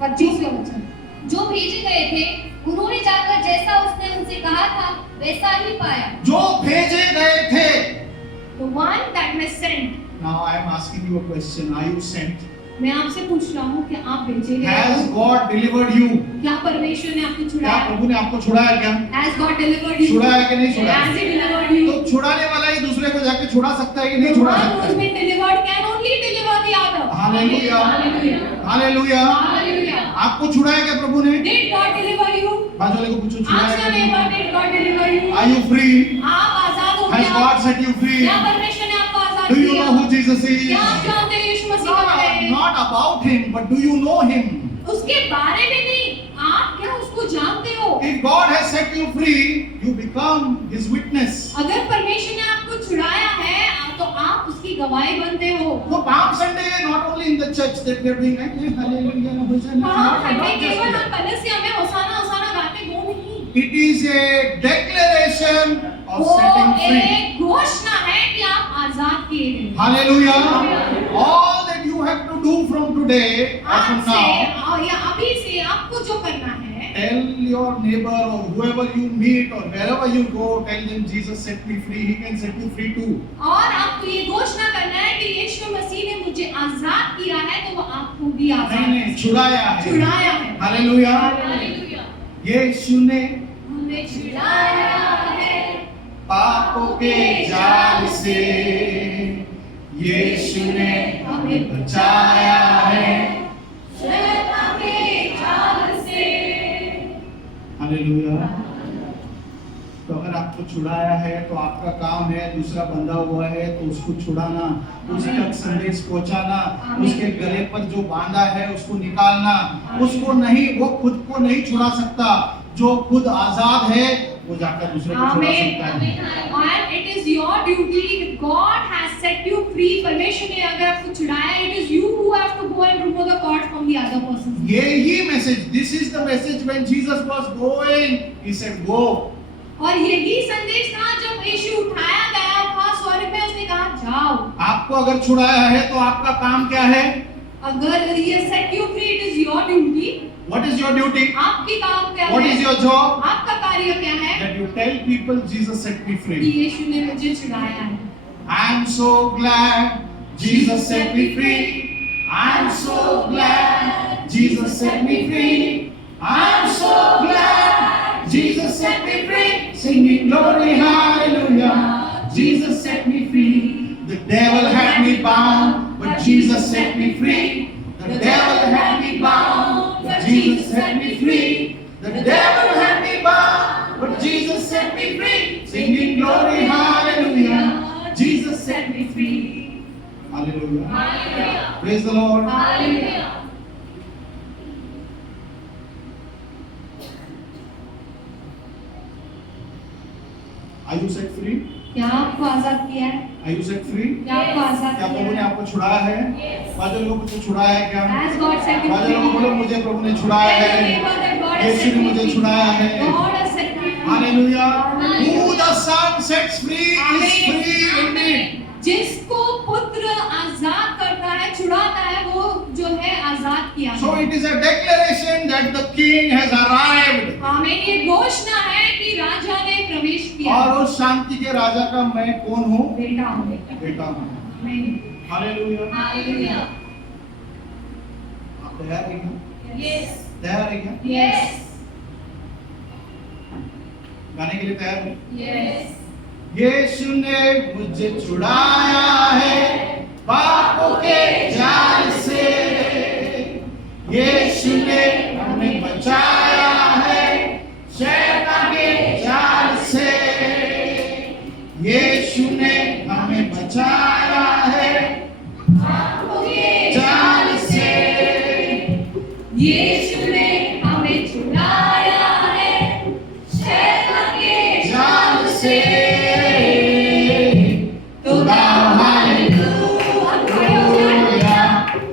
25वां वचन। जो भेजे गए थे उन्होंने जाकर जैसा उसने उनसे कहा था वैसा ही पाया। जो भेजे गए थे. The one that has sent। Now I am asking you a question. Are you sent? मैं आपसे पूछ रहा हूँ कि आप भेजे गए Has हो? God delivered you? क्या परमेश्वर ने आपको क्या छुड़ाया? प्रभु ने आपको छुड़ाया क्या? Has God delivered you? छुड़ाया कि नहीं छुड़ाया? Has he delivered you? तो छुड़ाने वाला ही दूसरे को जाके छुड़ा सकता है कि नहीं The छुड़ा one सकता who has है? been delivered can only deliver the other. Hallelujah. Hallelujah. Hallelujah. Hallelujah. आपको छुड़ाया क्या प्रभु ने? Did God deliver you? बाजू वाले को पूछो, छुड़ाया Ask your क्या? neighbor, did God deliver you? Are you free? आप आजाद हो Has क्या? God set you free? क्या परमेश्वर ने आपको आजाद Do you know who Jesus is? क्या आप जानते हैं यीशु मसीह कौन है? Not about him, but do you know him? उसके बारे में नहीं, आप क्या उसको जानते हो? If God has set you free, you become his witness. अगर परमेश्वर ने आपको छुड़ाया है तो आप उसकी गवाही बनते हो। So Palm Sunday, not only in the church that we are doing, right? Hallelujah, Hosanna. हाँ, Not संडे just केवल that. हम कलीसिया में होसाना होसाना गाते वो नहीं। It is a declaration of वो setting free. एक घोषणा है कि आप आजाद किए गए। Hallelujah. All that you have to do from today or आज from से now, या अभी से आपको जो करना है, tell your neighbor or whoever you meet or wherever you go, tell them Jesus set me free. He can set you free too. और आपको ये घोषणा करना है कि यीशु मसीह ने मुझे आजाद किया है तो वो आपको भी आजाद नहीं, छुड़ाया है. छुड़ाया है। हालेलुया. हालेलुया। यीशु ने हमें छुड़ाया है पापों के जाल से, यीशु ने हमें बचाया है. शैतान के जाल से। हालेलुया. तो अगर आपको छुड़ाया है तो आपका काम है, दूसरा बंधा हुआ है तो उसको छुड़ाना, उस तक संदेश पहुंचाना, उसके गले पर जो बांधा है उसको निकालना. उसको नहीं, वो खुद को नहीं छुड़ा सकता. जो खुद आजाद है वो जाकर दूसरे को छुड़ा सकता है. And it is your duty, if God has set you free, परमेश्वर ने अगर आपको छुड़ाया, it is you who have to go and remove the cord from the other person. यही message, this is the message when Jesus was going, he said go. और यही संदेश था जब यीशु उठाया गया था स्वर्ग में, उसने कहा जाओ. आपको अगर छुड़ाया है तो आपका काम क्या है? अगर ये set you free, it is your duty. What is your duty? आपकी काम क्या What है? is your job? आपका कार्य क्या है? That you tell people Jesus set me कि free. यीशु ने मुझे छुड़ाया है. I am so glad Jesus set me free. I am so glad Jesus set me free. I am so glad Jesus set me free. Singing glory, hallelujah. Jesus set me free. The devil had me bound, but Jesus set me free. The devil had me bound, but Jesus set me free. The devil had me bound, but Jesus set me free. Singing glory, hallelujah. Jesus set me free. Hallelujah. Hallelujah. Praise the Lord. Hallelujah. Are you set free? क्या आपको आजाद किया है? Are you set free? क्या आपको आजाद क्या किया प्रभु ने है? आपको छुड़ाया है? बाजू लोगों को छुड़ाया है क्या? As God set you बाजू लोगों बोलो free. मुझे प्रभु ने छुड़ाया Tell your है. neighbor that God has Yeshu set ने you मुझे free. छुड़ाया है. God has set you free. Hallelujah. Hallelujah. Who the Son sets free is free indeed. जिसको पुत्र आजाद करता है, छुड़ाता है, वो जो है आजाद किया So है. it is a declaration that the King has arrived. हमें ये घोषणा है कि राजा ने प्रवेश किया. और उस शांति के राजा का मैं कौन हूँ? बेटा हूँ. बेटा हूँ. आमीन. हालेलुया. हालेलुया. आप तैयार हैं क्या? Yes. तैयार हैं क्या? Yes. गाने के लिए तैयार हैं? Yes. यीशु ने मुझे छुड़ाया है पापों के जाल से. यीशु ने हमें बचाया है शैतान के जाल से. यीशु ने हमें बचाया है पापों के जाल से. यीशु ने हमें छुड़ाया है शैतान के जाल से. तो गाओ हालेलुया.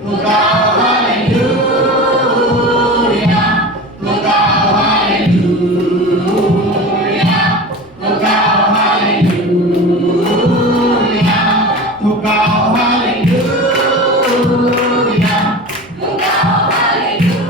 तो गाओ हालेलुया. तो गाओ हालेलुया. तो गाओ हालेलुया. तो गाओ हालेलुया. तो गाओ hallelujah.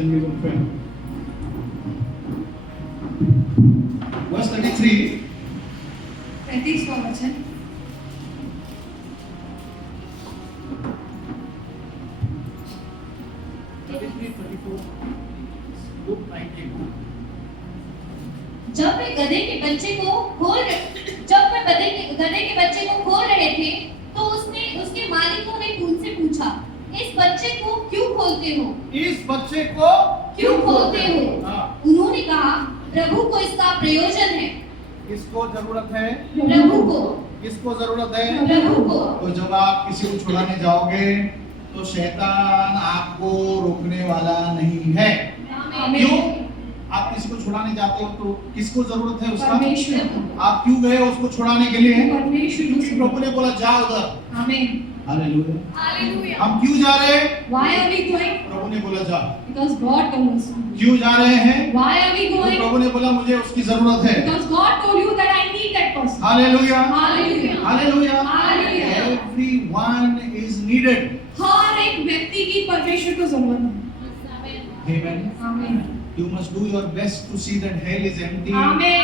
then we will pray. Verse 33. 33वां वचन। Luke 19. जब वे गधे के बच्चे को खोल रहे थे तो उसके मालिकों ने उनसे पूछा, इस बच्चे को क्यों खोलते हो? इस बच्चे को क्यों खोलते हो? हाँ। उन्होंने कहा, प्रभु को इसका प्रयोजन है। किसको जरूरत है? प्रभु को। किसको जरूरत है? प्रभु को। तो जब आप किसी को छुड़ाने जाओगे तो शैतान आपको रोकने वाला नहीं है। क्यों? आप किसी को छुड़ाने जाते हो तो किसको जरूरत है उसका? परमेश्वर को। आप क्यों गए उसको छुड़ाने के लिए? परमेश्वर क्योंकि प्रभु ने बोला जा उधर। आमीन। हालेलुया। हालेलुया। हम क्यों जा रहे हैं? Why are we going? प्रभु ने बोला जा। Because God told us. क्यों जा रहे हैं? Why are we तो going? प्रभु ने बोला मुझे उसकी जरूरत है। Because God told you that I need that person. Hallelujah. Hallelujah. Hallelujah. Hallelujah. Everyone is needed. हर एक व्यक्ति की परमेश्वर को जरूरत है। Amen. आमीन। You must do your best to see that hell is empty. आमीन।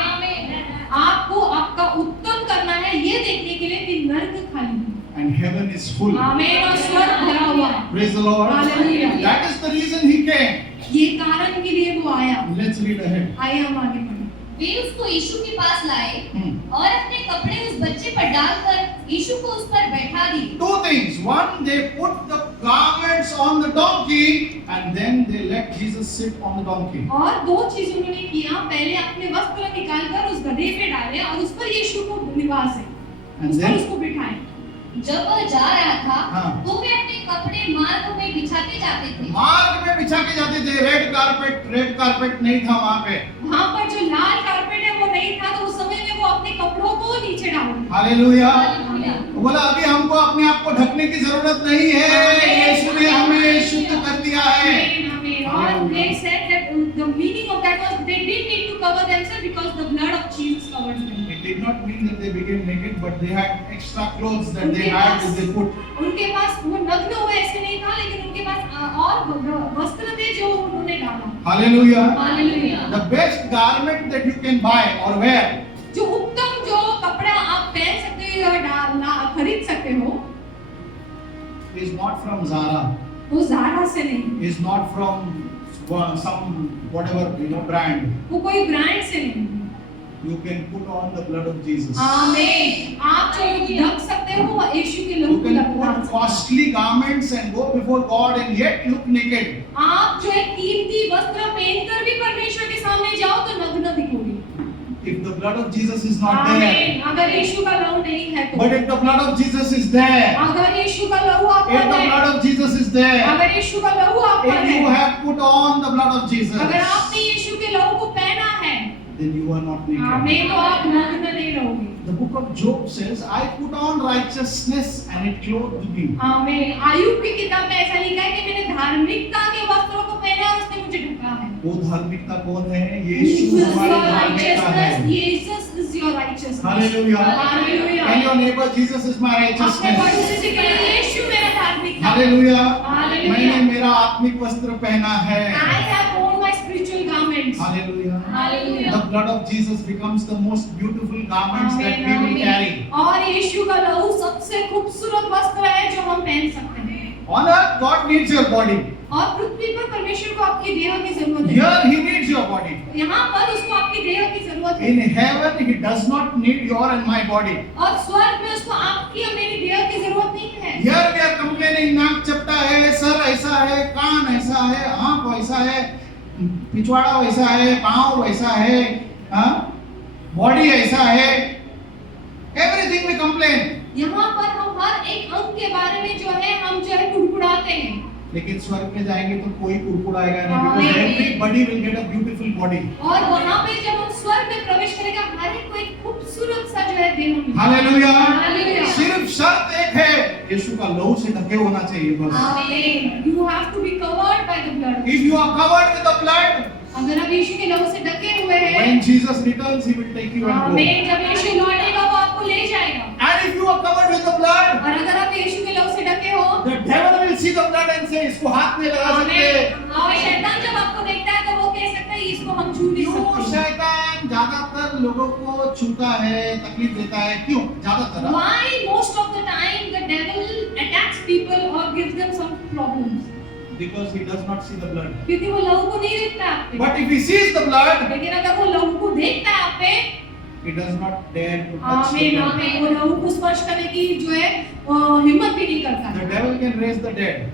आपको आपका उत्तम करना है ये देखने के लिए कि नर्क खाली है। And heaven is full. आमीन। और स्वर्ग भरा हुआ है। Praise the Lord. Hallelujah. That is the reason he came. ये कारण के लिए वो आया। Let's read ahead. आइए हम आगे बढ़ें। वे उसको यीशु के पास लाए Hmm. और अपने कपड़े उस बच्चे पर डालकर यीशु को उस पर बैठा दिए। Two things. One, they put the garments on the donkey and then they let Jesus sit on the donkey. और दो चीज उन्होंने किया, पहले अपने वस्त्र निकालकर उस गधे पे डाले और उस पर यीशु को निवास है, And उस पर then उसको बिठाए। जब वह जा रहा था हाँ। तो वे अपने कपड़े मार्ग में बिछाते जाते थे। मार्ग में बिछा के जाते थे। रेड कारपेट नहीं था वहाँ पे। वहाँ पर जो लाल कारपेट है वो नहीं था, तो उस समय में वो अपने कपड़ों को नीचे डाले। हालेलुया। हालेलुया। बोला अभी हमको अपने आप को ढकने की जरूरत नहीं है, यीशु ने हमें शुद्ध कर दिया है। आमीन, आमीन। और they said that the meaning of that was they didn't need to cover themselves because the blood of Jesus covered them. It did not mean that they became naked, but they had extra clothes that they had that they put. उनके पास वो नग्न हुए ऐसे नहीं था, लेकिन उनके पास और वस्त्र थे जो उन्होंने डाला। Hallelujah. Hallelujah. The best garment that you can buy or wear जो उत्तम जो कपड़ा आप पहन सकते हो या खरीद सकते हो, is not from Zara, वो ज़ारा से नहीं, is not from some whatever brand. वो कोई ब्रांड से नहीं। You can put on the blood of Jesus. आमीन। आप जो ढक सकते हो वो यीशु के लहू You को can लगवा put सकते हो। costly garments and go before God and yet look naked. आप जो एक कीमती वस्त्र पहनकर भी परमेश्वर के सामने जाओ तो नग्न दिखोगे। If the blood of Jesus is not there, आमीन। अगर यीशु का लहू नहीं है तो, but if the blood of Jesus is there, अगर यीशु का लहू आप if पर the है, blood of Jesus is there, अगर यीशु का लहू आप पर if you है, have put on the blood of Jesus, अगर आपने यीशु के लहू को पहना है, then you are not naked. आमीन, तो आप नग्न नहीं रहोगे। The book of Job says, I put on righteousness and it clothed me. आमीन। आयुब की किताब में ऐसा लिखा है कि मैंने धार्मिकता के वस्त्रों को पहना और उसने मुझे ढका है। वो धार्मिकता कौन है? यीशु हमारी धार्मिकता है। Jesus is your righteousness. Hallelujah. Hallelujah. Tell your neighbor, Jesus is my अपने righteousness. पड़ोसी से कहिए, यीशु मेरा धार्मिकता है। Hallelujah. Hallelujah. मैंने मेरा आत्मिक वस्त्र पहना है। I have worn my spiritual garments. Hallelujah. Hallelujah. The blood of Jesus becomes the most beautiful garments that Amen, people amen. carry. और यीशु का लहू सबसे खूबसूरत वस्त्र है जो हम पहन सकते हैं। On earth, God needs your body. और पृथ्वी पर परमेश्वर को आपकी देह की जरूरत है। Here, He needs your body. यहाँ पर उसको आपकी देह की जरूरत है। In heaven, He does not need your and my body. और स्वर्ग में उसको आपकी और मेरी देह की जरूरत नहीं है। Here we are complaining, नाक चपटा है, सर ऐसा है, कान ऐसा है, आंख वैसा है, पिछवाड़ा वैसा है, पाँव वैसा है, बॉडी ऐसा है, everything we complain. यहाँ पर हम हर एक अंग के बारे में जो है हम जो है कुड़कुड़ाते हैं। लेकिन स्वर्ग में जाएंगे तो कोई कुड़कुड़ाएगा नहीं, Amen. because everybody will get a beautiful body. और वहाँ पे जब हम स्वर्ग में प्रवेश करेगा हर एक को एक खूबसूरत सा जो है देह मिलेगा। Hallelujah. Hallelujah. सिर्फ शर्त एक है, यीशु का लहू से ढके होना चाहिए बस. Amen. You have to be covered by the blood. If you are covered with the blood, अगर आप यीशु के लहू से ढके हुए हैं, when Jesus returns, He will take you and go. आमीन, जब यीशु लौटेगा वो आपको ले जाएगा। And if you are covered with the blood, और अगर आप यीशु के लहू से ढके हो, the devil will see the blood and say, इसको हाथ नहीं लगा सकते. आमीन, और शैतान जब आपको लोगों को छूता है, तकलीफ देता है, क्यों? ज्यादातर Why most of the time the devil attacks people or gives them some problems? because he does not see the blood. क्योंकि वो लहू को नहीं देखता आप पे। But if he sees the blood, लेकिन अगर वो लहू को देखता है आप पे, he does not dare to touch the आमीन blood. आमीन, वो लहू को स्पर्श करने की जो है हिम्मत भी नहीं करता। The devil can raise the dead.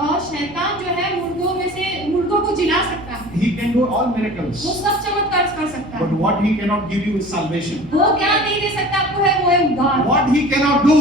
और शैतान जो है मुर्दों में से मुर्दों को जिला सकता है। He can do all वो miracles. सब चमत्कार कर सकता But है। what he cannot give you is salvation. वो क्या नहीं दे सकता आपको है वो है उद्धार। What he cannot do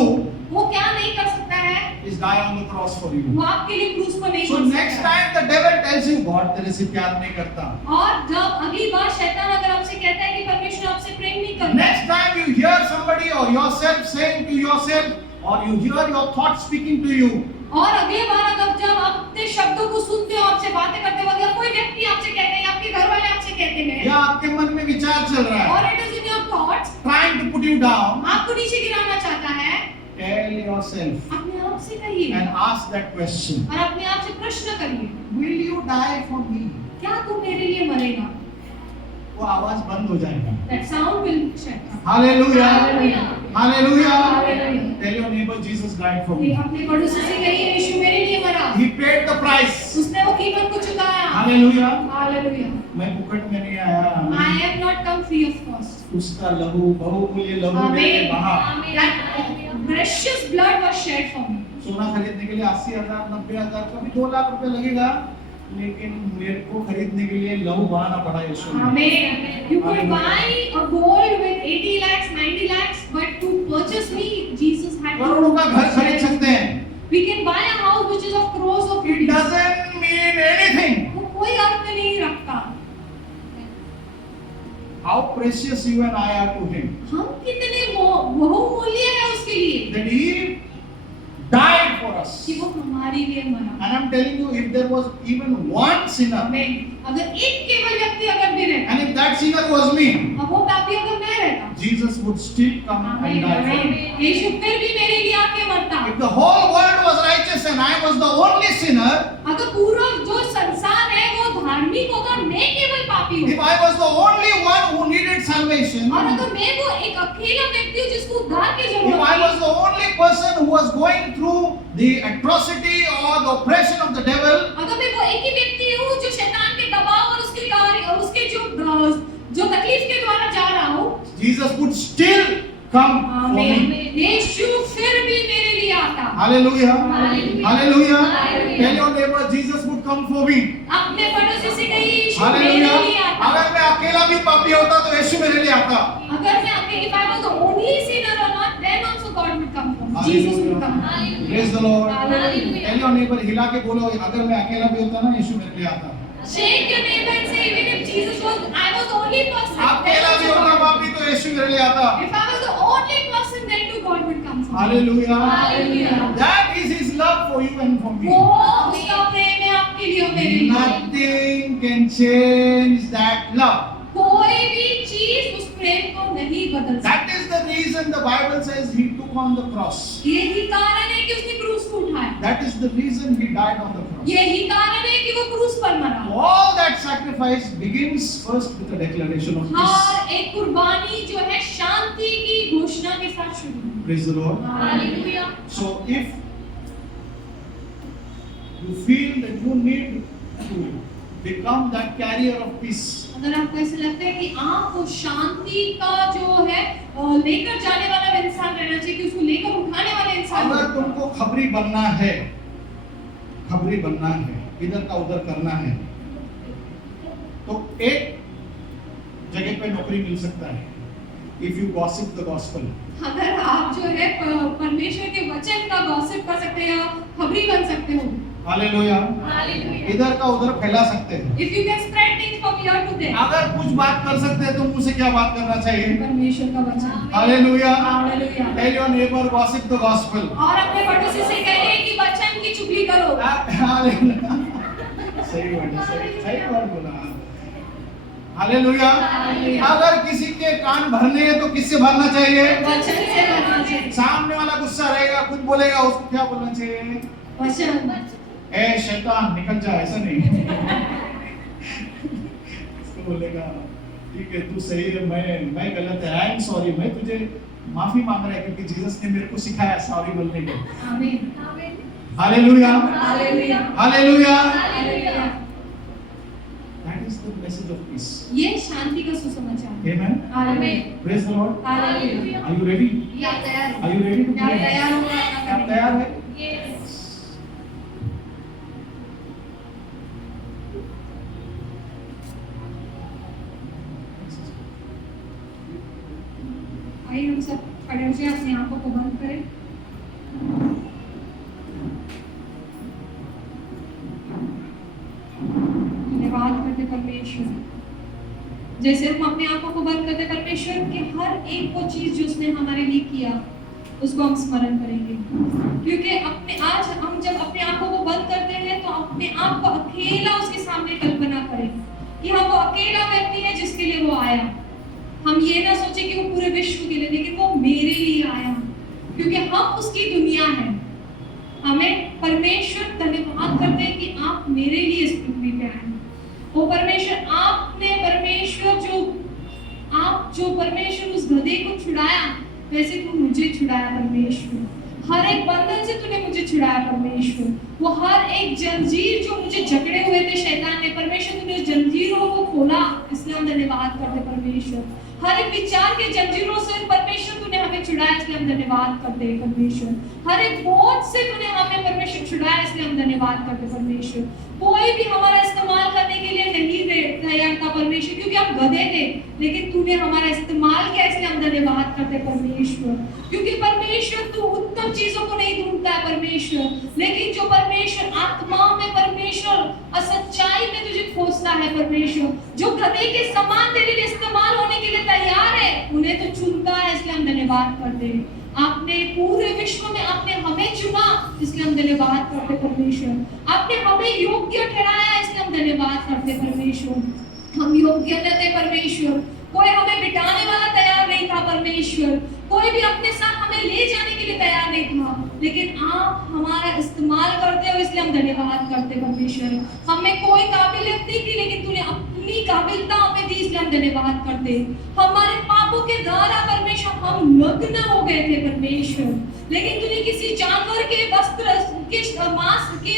वो क्या नहीं कर सकता है, is die on the cross for you. वो आपके लिए क्रूस पर नहीं So मर next सकता है। time the devil tells you God तेरे से प्यार नहीं करता. और जब अगली बार शैतान अगर आपसे कहता है कि परमेश्वर आपसे प्रेम नहीं करता, Next time you hear somebody or yourself saying to yourself, or you hear your thoughts speaking to you, और अगली बार अगर जब आप अपने शब्दों को सुनते हो, आपसे बातें करते वक्त या कोई व्यक्ति आपसे कहते हैं, आपके घर वाले आपसे कहते हैं, या आपके मन में विचार चल रहा है, और it is in your thoughts, trying to put you down, आपको नीचे गिराना चाहता है, tell yourself अपने आप से कहिए and ask that question. और अपने आप से प्रश्न करिए, Will you die for me? क्या तू मेरे लिए मरेगा? वो आवाज बंद हो जाएगा. That sound will shut up. Hallelujah. Hallelujah. Hallelujah. Hallelujah. Tell your neighbor Jesus died for ये me. अपने पड़ोसी से कहिए यीशु मेरे लिए मरा, He paid the price. उसने वो कीमत को चुकाया। Hallelujah. Hallelujah. मैं फुकट में नहीं आया. I am not come free of cost. उसका लहू बहुमूल्य लहू मेरे लिए बहा. That precious blood was shed for me. सोना खरीदने के लिए 80,000, 90,000, कभी 2 लाख रुपए लगेगा, लेकिन मेरे को खरीदने के लिए लहू बहाना पड़ा यीशु ने. Amen. You could buy a gold with 80 lakhs, 90 lakhs, but to purchase me, Jesus had to. करोड़ों का घर खरीद सकते हैं. We can buy a house which is of crores of It rupees. doesn't mean anything. वो कोई अर्थ नहीं रखता। How precious you and I are to him. हम कितने बहुमूल्य हैं उसके लिए That he died for us. कि वो हमारे लिए मरा। And I'm telling you, if there was even one sinner, Amen. अगर एक केवल व्यक्ति अगर भी रहता, and if that sinner was me, अब वो पापी अगर मैं रहता, Jesus would still come and die for me. यीशु फिर भी मेरे लिए आके मरता। If the whole world was righteous and I was the only sinner, अगर पूरा जो संसार है वो धार्मिक होगा, मैं केवल पापी हूँ, if I was the only one who needed salvation, और अगर मैं वो एक अकेला व्यक्ति हूँ जिसको उद्धार की if जरूरत I है, was the only person who was going through the atrocity or the oppression of the devil, अगर मैं वो एक ही व्यक्ति हूँ जो शैतान के दबाव और उसके कार्य और उसके जो तकलीफ के द्वारा जा रहा हूँ, Jesus would still come for me. यीशु फिर भी मेरे लिए आता। Hallelujah. Hallelujah. Hallelujah. Hallelujah. Tell your neighbor, Jesus would come for me. अपने पड़ोसी से कहिए यीशु मेरे Hallelujah. लिए आता। अगर मैं अकेला भी पापी होता तो यीशु मेरे लिए आता. अगर मैं अकेले, if I was the only sinner or not, then also God would come for me. Jesus would come. Praise the Lord. Hallelujah. Tell your neighbor, हिला के बोलो, अगर मैं अकेला भी होता ना यीशु मेरे लिए आता. Shake your neighbor and say, even if Jesus was, I was the only person. अकेला भी होता पापी तो यीशु मेरे लिए आता. If I was the only person, then too God would come for me. Hallelujah. Hallelujah. That is his love for you and for me. वो उसका प्रेम है आपके लिए और मेरे लिए। Nothing can change that love. कोई भी चीज उस प्रेम को नहीं बदल सकती। That is the reason the Bible says he took on the cross. यही कारण है कि उसने क्रूस को उठाया। That is the reason he died on the cross. यही कारण है कि वो क्रूस पर मरा। All that sacrifice begins first with a declaration of peace. हर एक कुर्बानी जो है शांति की घोषणा के साथ शुरू हुई। Praise the Lord. Hallelujah. So if you feel that you need to become that carrier of peace, अगर आपको ऐसा लगता है कि आप वो शांति का जो है लेकर जाने वाला इंसान रहना चाहिए, कि उसको लेकर उठाने वाला इंसान, अगर तुमको खबरी बनना है, इधर का उधर करना है, तो एक जगह पे नौकरी मिल सकता है, if you gossip the gospel. अगर आप जो है परमेश्वर के वचन का गॉसिप कर सकते हैं या खबरी बन सकते हो। Hallelujah. हालेलुया। इधर का उधर फैला सकते हैं. If you can spread things from here to there, अगर कुछ बात कर सकते हैं तो मुंह से क्या बात करना चाहिए? परमेश्वर का वचन। Hallelujah. Hallelujah. Tell your neighbor, gossip the gospel. और अपने पड़ोसी से कहिए कि वचन की चुगली करो। Hallelujah. सही वर्ड है, सही वर्ड बोला. Hallelujah. Hallelujah. अगर किसी के कान भरने हैं तो किससे भरना चाहिए? वचन से भरना चाहिए। सामने वाला गुस्सा रहेगा, कुछ बोलेगा, उसको क्या बोलना चाहिए? वचन। ए शैतान निकल जा, ऐसा नहीं. उसको बोलेगा ठीक है, तू सही है, मैं गलत है, आई एम सॉरी, मैं तुझे माफी मांग रहा है क्योंकि जीसस ने मेरे को सिखाया सॉरी बोलने को। आमीन। Hallelujah, hallelujah. Hallelujah. Hallelujah. That is the message of peace. ये शांति का सुसमाचार। Amen. आमीन। Praise the Lord. Hallelujah. Are you ready? या तैयार Are you ready to क्या pray? तैयार हो प्रार्थना क्या करने? तैयार है? Yes. आइए हम सब खड़े हो जाएं, अपनी आंखों को बंद करें। धन्यवाद करते परमेश्वर, जैसे हम अपनी आंखों को बंद करते परमेश्वर के हर एक वो चीज जो उसने हमारे लिए किया उसको हम स्मरण करेंगे, क्योंकि अपने आज हम जब अपनी आंखों को बंद करते हैं तो अपने आप को अकेला उसके सामने कल्पना करें कि हाँ वो अकेला व्यक्ति है जिसके लिए वो आया। हम ये ना सोचे कि वो पूरे विश्व के लिए, लेकिन वो मेरे लिए आया क्योंकि हम उसकी दुनिया है। हमें परमेश्वर धन्यवाद करते हैं कि आप मेरे लिए इस पृथ्वी पे आए। वो परमेश्वर आपने जो परमेश्वर उस गधे को छुड़ाया, वैसे तू मुझे छुड़ाया परमेश्वर। हर एक बंधन से तूने मुझे छुड़ाया परमेश्वर। वो हर एक जंजीर जो मुझे जकड़े हुए थे शैतान ने, परमेश्वर तूने उस जंजीरों को खोला, इसलिए हम धन्यवाद करते परमेश्वर। हर एक विचार के जंजीरों से परमेश्वर तूने हमें छुड़ाया, इसलिए हम धन्यवाद करते हैं परमेश्वर। हर एक बोझ से तूने हमें परमेश्वर छुड़ाया, इसलिए हम धन्यवाद करते परमेश्वर। कोई भी हमारा इस्तेमाल करने के लिए नहीं तैयार था परमेश्वर, क्योंकि हम गधे थे, लेकिन तूने हमारा इस्तेमाल किया, इसलिए हम धन्यवाद करते परमेश्वर। क्योंकि परमेश्वर तू उत्तम चीजों को नहीं ढूंढता है परमेश्वर, लेकिन जो परमेश्वर आत्माओं में परमेश्वर सच्चाई में तुझे खोजता है परमेश्वर, जो गधे के समान तेरे लिए इस्तेमाल होने के लिए तैयार है, उन्हें तो चुनता है, इसलिए हम धन्यवाद करते हैं। आपने पूरे विश्व में आपने हमें चुना, इसलिए हम धन्यवाद करते परमेश्वर। आपने हमें योग्य ठहराया, इसलिए हम धन्यवाद करते परमेश्वर। हम योग्य न थे परमेश्वर, कोई हमें बिठाने वाला तैयार नहीं था परमेश्वर, कोई भी अपने साथ हमें ले जाने के लिए तैयार नहीं था, लेकिन आप हमारा इस्तेमाल करते हो, इसलिए हम धन्यवाद करते परमेश्वर। हमें कोई काबिलियत नहीं थी, लेकिन तूने अपनी काबिलियत हमें दी, इसलिए हम धन्यवाद करते। हमारे पापों के द्वारा परमेश्वर हम नग्न हो गए थे परमेश्वर, लेकिन तूने किसी जानवर के वस्त्र के मांस के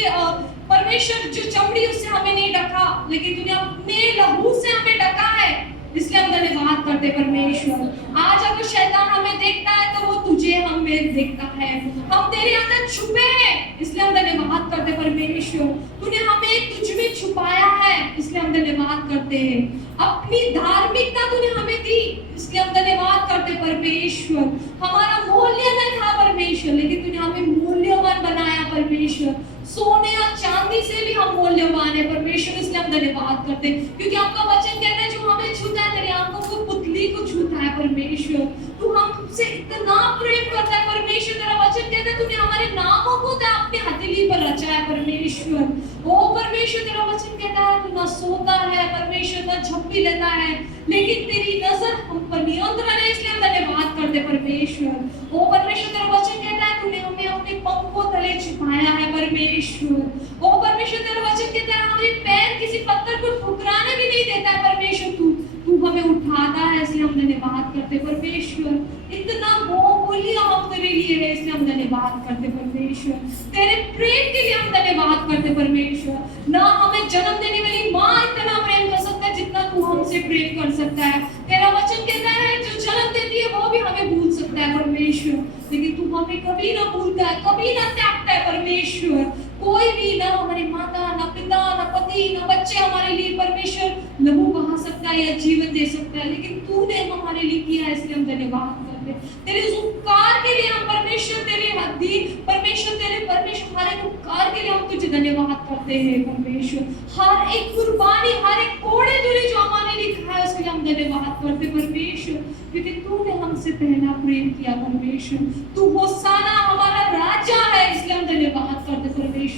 परमेश्वर जो चमड़ी उससे हमें नहीं ढका, लेकिन तूने अपने लहू से हमें ढका है, इसलिए हम धन्यवाद करते परमेश्वर। आज अगर शैतान हमें देखता है तो वो तुझे हमें देखता है, हम तेरे अंदर छुपे हैं, इसलिए हम धन्यवाद करते परमेश्वर। तूने हमें तुझ में छुपाया है, इसलिए हम धन्यवाद करते हैं। अपनी धार्मिकता तूने हमें दी, इसलिए हम धन्यवाद करते परमेश्वर। हमारा मूल्य नहीं था परमेश्वर, लेकिन तूने हमें मूल्यवान बनाया परमेश्वर। सोने और चांदी से भी हम मूल्यवान है परमेश्वर, इसलिए हम धन्यवाद करते हैं। क्योंकि आपका वचन कहता है जो हमें छूता है, तेरी आंखों को पुतली को छूता है परमेश्वर। तू हमसे इतना प्रेम करता है परमेश्वर, तेरा वचन कहता है तूने हमारे नामों को अपने हथेली पर रचा है परमेश्वर। ओ परमेश्वर, तेरा वचन कहता है तू ना सोता है परमेश्वर, ना झपकी लेता है, लेकिन तेरी नजर हम पर नियंत्रण है, इसलिए हम धन्यवाद करते परमेश्वर। ओ परमेश्वर, तेरा वचन कहता है तूने हमें अपने पंखों तले छिपाया है परमेश्वर। ओ परमेश्वर, तेरा वचन कहता है हमारे पैर किसी पत्थर को ठुकराने भी नहीं देता है परमेश्वर। तू हमें उठाता है, इसलिए हम धन्यवाद करते परमेश्वर। इतना बहुमूल्य हम तेरे लिए है, इसलिए हम धन्यवाद करते परमेश्वर। तेरे प्रेम के लिए हम धन्यवाद करते परमेश्वर। ना हमें जन्म देने वाली माँ इतना प्रेम कर सकता है जितना तू हमसे प्रेम कर सकता है। तेरा वचन कहता है जो जन्म देती है वो भी हमें भूल सकता है परमेश्वर, लेकिन तू हमें कभी ना भूलता है, कभी ना त्यागता है परमेश्वर। कोई भी, ना हमारी माता, ना पिता, ना पति, ना बच्चे हमारे लिए परमेश्वर लहू बहा सकता है या जीवन दे सकता है, लेकिन तूने हमारे लिए किया है, इसलिए हम धन्यवाद करते हैं। तेरे उस उपकार के लिए हम परमेश्वर, तेरे हद्दी परमेश्वर, तेरे परमेश्वर हर एक उपकार के लिए हम तुझे धन्यवाद करते हैं परमेश्वर। हर एक कुर्बानी, हर एक कोड़े तूने जो हमारे लिए खाया, उसके लिए हम धन्यवाद करते परमेश्वर, क्योंकि तूने हमसे पहला प्रेम किया परमेश्वर। तू होसाना हमारा राजा है, इसलिए हम धन्यवाद करते परमेश्वर।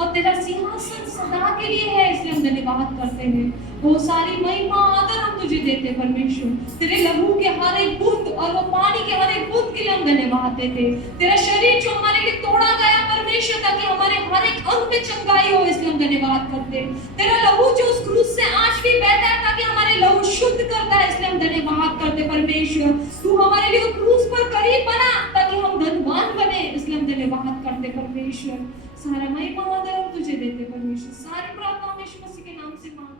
और तेरा सिंहासन सदा के लिए है, इसलिए हम धन्यवाद करते हैं। वो सारी महिमा आदर हम तुझे देते परमेश्वर। तेरे लहू के हर एक बूंद और वो पानी के हर एक बूंद के लिए हम धन्यवाद देते। तेरा शरीर जो हमारे लिए तोड़ा गया परमेश्वर, ताकि हमारे हर एक अंग में चंगाई हो, इसलिए हम धन्यवाद करते। तेरा लहू जो उस क्रूस से आज भी बहता है, ताकि हमारे लहू शुद्ध करता है, परमेश्वर। तू हमारे लिए क्रूस पर करीब बना ताकि हम धनवान बने, इसलिए हम धन्यवाद करते परमेश्वर। सारा महिमा आदर हम तुझे देते परमेश्वर। सारी प्रार्थना यीशु मसीह के नाम से मांगते